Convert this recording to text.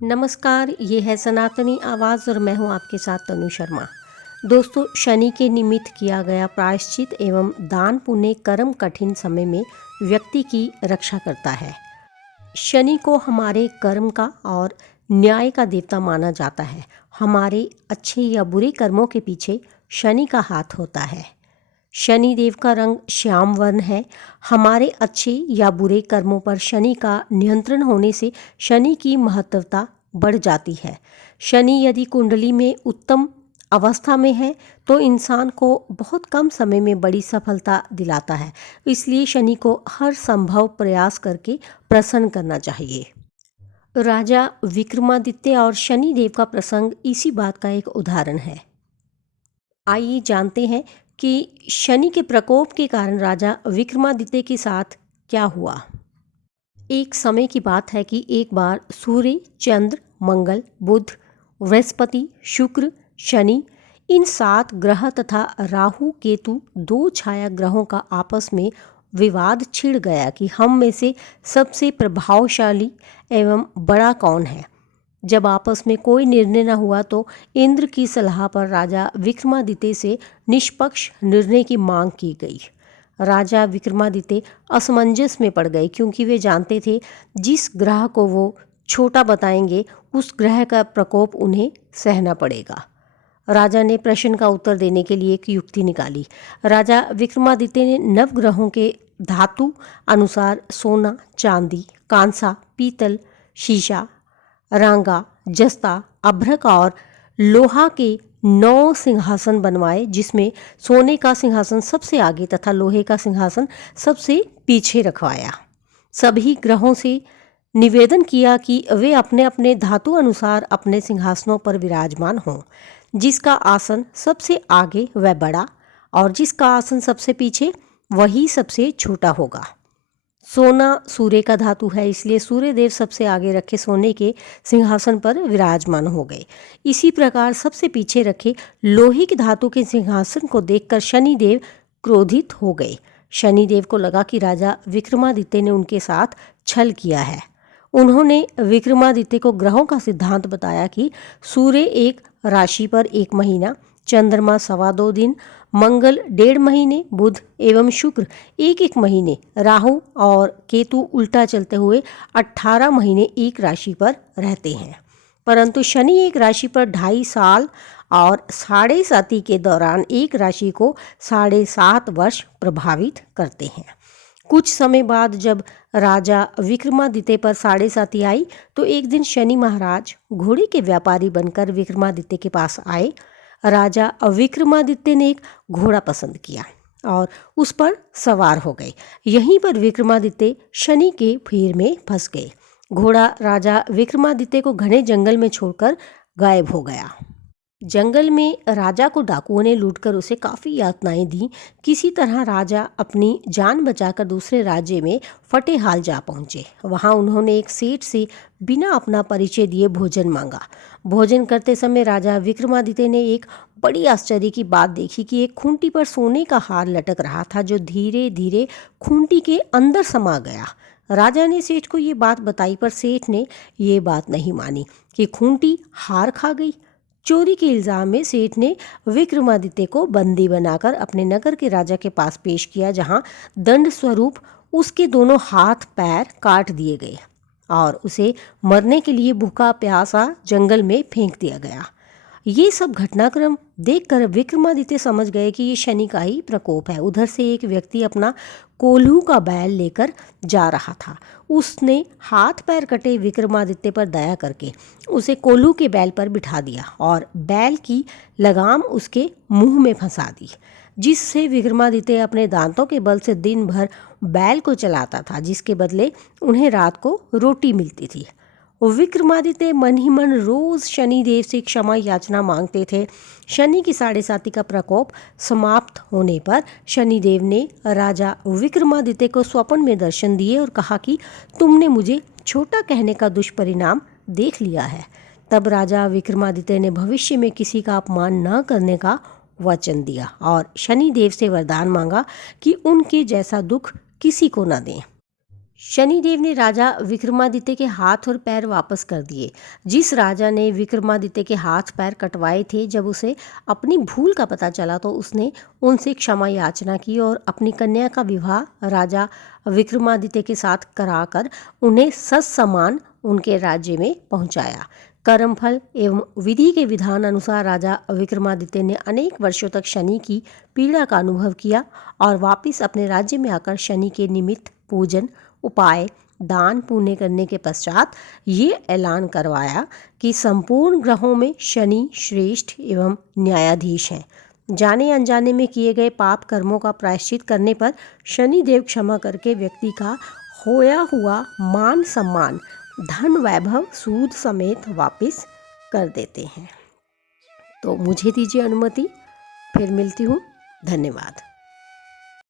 नमस्कार, ये है सनातनी आवाज़ और मैं हूँ आपके साथ तनु शर्मा। दोस्तों, शनि के निमित्त किया गया प्रायश्चित एवं दान पुण्य कर्म कठिन समय में व्यक्ति की रक्षा करता है। शनि को हमारे कर्म का और न्याय का देवता माना जाता है। हमारे अच्छे या बुरे कर्मों के पीछे शनि का हाथ होता है। शनि देव का रंग श्याम वर्ण है। हमारे अच्छे या बुरे कर्मों पर शनि का नियंत्रण होने से शनि की महत्वता बढ़ जाती है। शनि यदि कुंडली में उत्तम अवस्था में है तो इंसान को बहुत कम समय में बड़ी सफलता दिलाता है। इसलिए शनि को हर संभव प्रयास करके प्रसन्न करना चाहिए। राजा विक्रमादित्य और शनि देव का प्रसंग इसी बात का एक उदाहरण है। आइए जानते हैं कि शनि के प्रकोप के कारण राजा विक्रमादित्य के साथ क्या हुआ। एक समय की बात है कि एक बार सूर्य, चंद्र, मंगल, बुध, बृहस्पति, शुक्र, शनि इन 7 ग्रह तथा राहु केतु 2 छाया ग्रहों का आपस में विवाद छिड़ गया कि हम में से सबसे प्रभावशाली एवं बड़ा कौन है। जब आपस में कोई निर्णय न हुआ तो इंद्र की सलाह पर राजा विक्रमादित्य से निष्पक्ष निर्णय की मांग की गई। राजा विक्रमादित्य असमंजस में पड़ गए क्योंकि वे जानते थे जिस ग्रह को वो छोटा बताएंगे उस ग्रह का प्रकोप उन्हें सहना पड़ेगा। राजा ने प्रश्न का उत्तर देने के लिए एक युक्ति निकाली। राजा विक्रमादित्य ने नवग्रहों के धातु अनुसार सोना, चांदी, कांसा, पीतल, शीशा, रांगा, जस्ता, अभ्रक और लोहा के 9 सिंहासन बनवाए, जिसमें सोने का सिंहासन सबसे आगे तथा लोहे का सिंहासन सबसे पीछे रखवाया। सभी ग्रहों से निवेदन किया कि वे अपने अपने धातु अनुसार अपने सिंहासनों पर विराजमान हों। जिसका आसन सबसे आगे वह बड़ा और जिसका आसन सबसे पीछे वही सबसे छोटा होगा। सोना सूर्य का धातु है, इसलिए सूर्य देव सबसे आगे रखे सोने के सिंहासन पर विराजमान हो गए। इसी प्रकार सबसे पीछे रखे लोहे के धातु के सिंहासन को देखकर शनि देव क्रोधित हो गए। शनि देव को लगा कि राजा विक्रमादित्य ने उनके साथ छल किया है। उन्होंने विक्रमादित्य को ग्रहों का सिद्धांत बताया कि सूर्य एक राशि पर 1 महीना, चंद्रमा 2.25 दिन, मंगल 1.5 महीने, बुध एवं शुक्र 1-1 महीने, राहु और केतु उल्टा चलते हुए 18 महीने एक राशि पर रहते हैं। परंतु शनि एक राशि पर 2.5 साल और 7.5 के दौरान एक राशि को 7.5 वर्ष प्रभावित करते हैं। कुछ समय बाद जब राजा विक्रमादित्य पर 7.5 आई तो एक दिन शनि महाराज घोड़े के व्यापारी बनकर विक्रमादित्य के पास आए। राजा विक्रमादित्य ने एक घोड़ा पसंद किया और उस पर सवार हो गए। यहीं पर विक्रमादित्य शनि के फेर में फंस गए। घोड़ा राजा विक्रमादित्य को घने जंगल में छोड़कर गायब हो गया। जंगल में राजा को डाकुओं ने लूटकर उसे काफ़ी यातनाएं दी। किसी तरह राजा अपनी जान बचाकर दूसरे राज्य में फतेहाल जा पहुँचे। वहाँ उन्होंने एक सेठ से बिना अपना परिचय दिए भोजन मांगा। भोजन करते समय राजा विक्रमादित्य ने एक बड़ी आश्चर्य की बात देखी कि एक खूंटी पर सोने का हार लटक रहा था जो धीरे धीरे खूंटी के अंदर समा गया। राजा ने सेठ को ये बात बताई पर सेठ ने ये बात नहीं मानी कि खूंटी हार खा गई। चोरी के इल्ज़ाम में सेठ ने विक्रमादित्य को बंदी बनाकर अपने नगर के राजा के पास पेश किया, जहां दंड स्वरूप उसके दोनों हाथ पैर काट दिए गए और उसे मरने के लिए भूखा प्यासा जंगल में फेंक दिया गया। ये सब घटनाक्रम देखकर विक्रमादित्य समझ गए कि ये शनि का ही प्रकोप है। उधर से एक व्यक्ति अपना कोल्हू का बैल लेकर जा रहा था। उसने हाथ पैर कटे विक्रमादित्य पर दया करके उसे कोल्हू के बैल पर बिठा दिया और बैल की लगाम उसके मुंह में फंसा दी, जिससे विक्रमादित्य अपने दांतों के बल से दिन भर बैल को चलाता था, जिसके बदले उन्हें रात को रोटी मिलती थी। विक्रमादित्य मन ही मन रोज शनिदेव से क्षमा याचना मांगते थे। शनि की 7.5 का प्रकोप समाप्त होने पर शनिदेव ने राजा विक्रमादित्य को स्वप्न में दर्शन दिए और कहा कि तुमने मुझे छोटा कहने का दुष्परिणाम देख लिया है। तब राजा विक्रमादित्य ने भविष्य में किसी का अपमान न करने का वचन दिया और शनिदेव से वरदान मांगा कि उनके जैसा दुख किसी को न दें। शनिदेव ने राजा विक्रमादित्य के हाथ और पैर वापस कर दिए। जिस राजा ने विक्रमादित्य के हाथ पैर कटवाए थे, जब उसे अपनी भूल का पता चला तो उसने उनसे क्षमा याचना की और अपनी कन्या का विवाह राजा विक्रमादित्य के साथ कराकर उन्हें ससम्मान उनके राज्य में पहुंचाया। कर्मफल एवं विधि के विधान अनुसार राजा विक्रमादित्य ने अनेक वर्षों तक शनि की पीड़ा का अनुभव किया और वापिस अपने राज्य में आकर शनि के निमित्त पूजन, उपाय, दान पुण्य करने के पश्चात ये ऐलान करवाया कि संपूर्ण ग्रहों में शनि श्रेष्ठ एवं न्यायाधीश हैं। जाने अनजाने में किए गए पाप कर्मों का प्रायश्चित करने पर शनिदेव क्षमा करके व्यक्ति का खोया हुआ मान सम्मान, धन वैभव सूद समेत वापस कर देते हैं। तो मुझे दीजिए अनुमति, फिर मिलती हूँ। धन्यवाद।